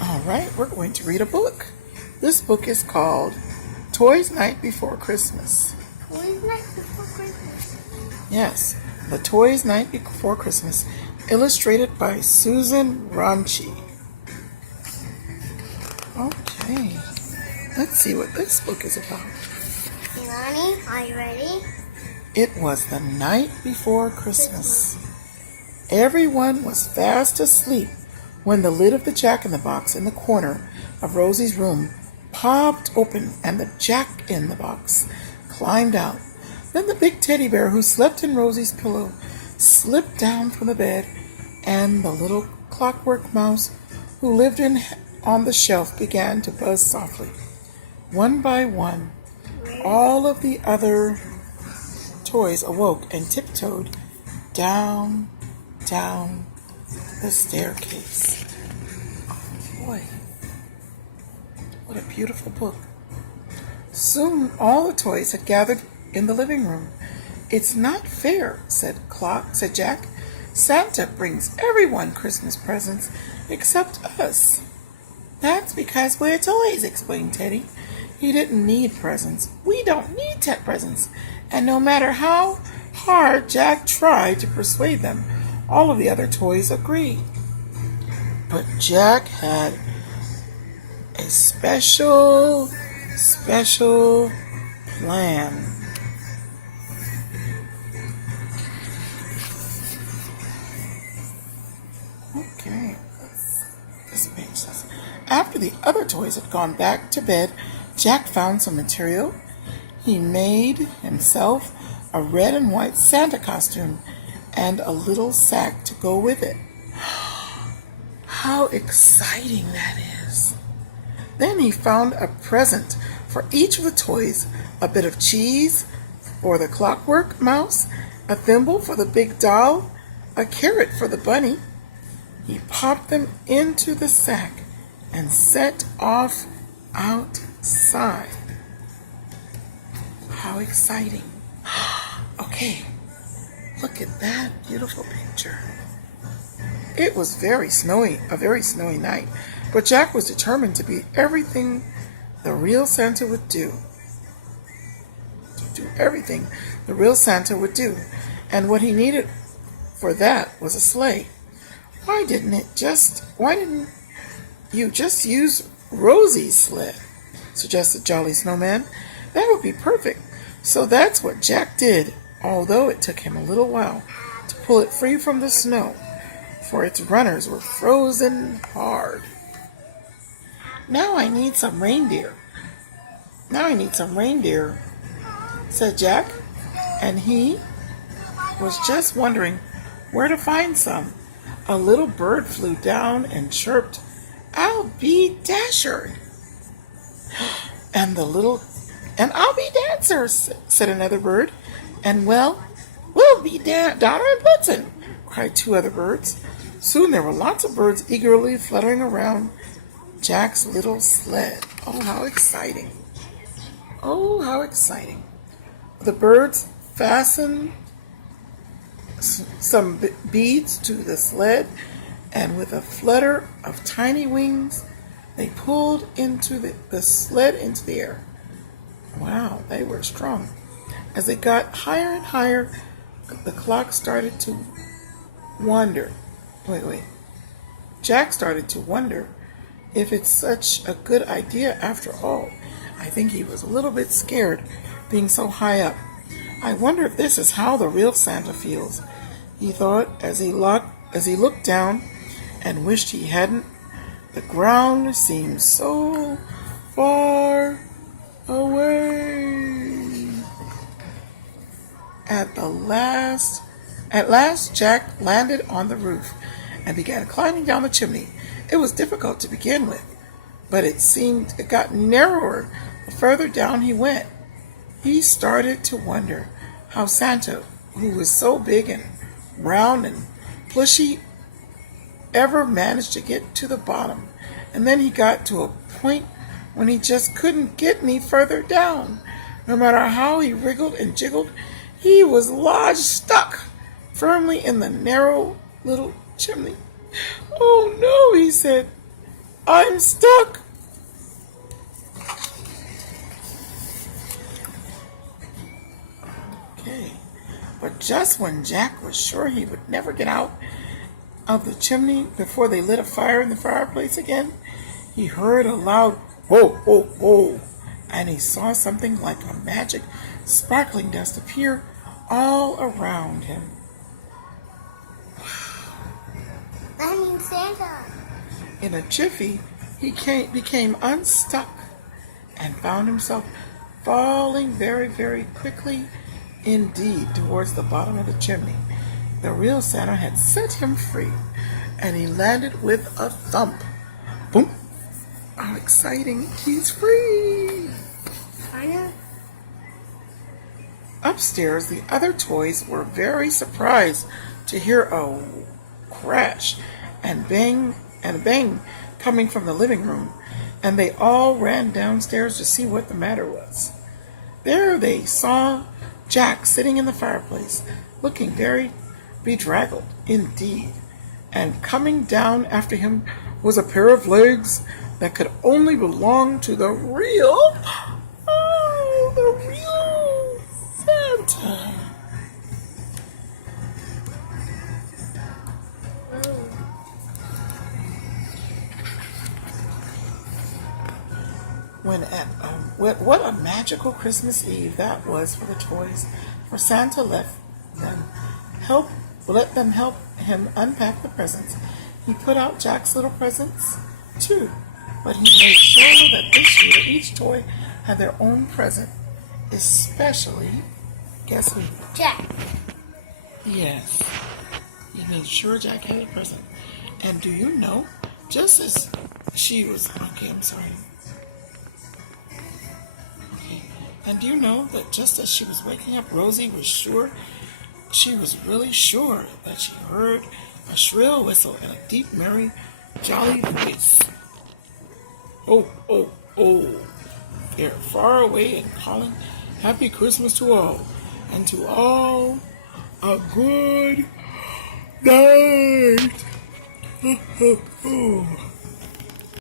All right, we're going to read a book. This book is called Toys Night Before Christmas. Toys Night Before Christmas? Yes, The Toys Night Before Christmas, illustrated by Susan Ronchi. Okay, let's see what this book is about. Ilani, are you ready? It was the night before Christmas. Everyone was fast asleep when the lid of the Jack-in-the-Box in the corner of Rosie's room popped open and the Jack-in-the-Box climbed out. Then the big teddy bear who slept in Rosie's pillow slipped down from the bed, and the little clockwork mouse who lived on the shelf began to buzz softly. One by one, all of the other toys awoke and tiptoed down the staircase. Oh boy, what a beautiful book. Soon all the toys had gathered in the living room. "It's not fair," said Jack. "Santa brings everyone Christmas presents except us." "That's because we're toys," explained Teddy. "He didn't need presents. We don't need presents." And no matter how hard Jack tried to persuade them, all of the other toys agreed. But Jack had a special plan. Okay, this page says, after the other toys had gone back to bed, Jack found some material. He made himself a red and white Santa costume and a little sack to go with it. How exciting that is! Then he found a present for each of the toys, a bit of cheese for the clockwork mouse, a thimble for the big doll, a carrot for the bunny. He popped them into the sack and set off outside. How exciting. Okay, look at that beautiful picture. It was a very snowy night, but Jack was determined to be everything the real Santa would do. To do everything the real Santa would do. And what he needed for that was a sleigh. Why didn't you just use Rosie's sled?" suggested Jolly Snowman. "That would be perfect." So that's what Jack did, although it took him a little while to pull it free from the snow, for its runners were frozen hard. Now I need some reindeer, said Jack, and he was just wondering where to find some. A little bird flew down and chirped, "I'll be Dasher." And I'll be Dancer, said another bird. And well, we'll be Donner and Blitzen, cried two other birds. Soon there were lots of birds eagerly fluttering around Jack's little sled. Oh, how exciting. Oh, how exciting. The birds fastened some beads to the sled, and with a flutter of tiny wings, they pulled the sled into the air. Wow, they were strong. As they got higher and higher, the clock started to wonder. Jack started to wonder if it's such a good idea after all. I think he was a little bit scared being so high up. I wonder if this is how the real Santa feels, he thought as he looked down and wished he hadn't. The ground seemed so far away. At last, Jack landed on the roof and began climbing down the chimney. It was difficult to begin with, but it got narrower the further down he went. He started to wonder how Santa, who was so big and round and plushy, ever managed to get to the bottom. And then he got to a point when he just couldn't get any further down. No matter how he wriggled and jiggled, he was lodged stuck firmly in the narrow little chimney. "Oh no," he said. I'm stuck. Okay. But just when Jack was sure he would never get out of the chimney before they lit a fire in the fireplace again, he heard a loud "Whoa, whoa, whoa," and he saw something like a magic sparkling dust appear all around him. That means Santa. In a jiffy, he became unstuck and found himself falling very, very quickly indeed towards the bottom of the chimney. The real Santa had set him free, and he landed with a thump. Boom! How exciting! He's free! I know. Upstairs, the other toys were very surprised to hear a crash and bang coming from the living room, and they all ran downstairs to see what the matter was. There they saw Jack sitting in the fireplace, looking very bedraggled indeed, and coming down after him was a pair of legs that could only belong to the real Santa. What a magical Christmas Eve that was for the toys, for Santa let them help him unpack the presents. He put out Jack's little presents too, but he made sure that this year each toy had their own present, especially, guess who? Jack. Yes, he made sure Jack had a present. And do you know, just as she was, okay, I'm sorry. And do you know that just as she was waking up, Rosie was really sure that she heard a shrill whistle and a deep, merry, jolly voice. Oh, oh, oh. They're far away and calling Happy Christmas to all. And to all, a good night.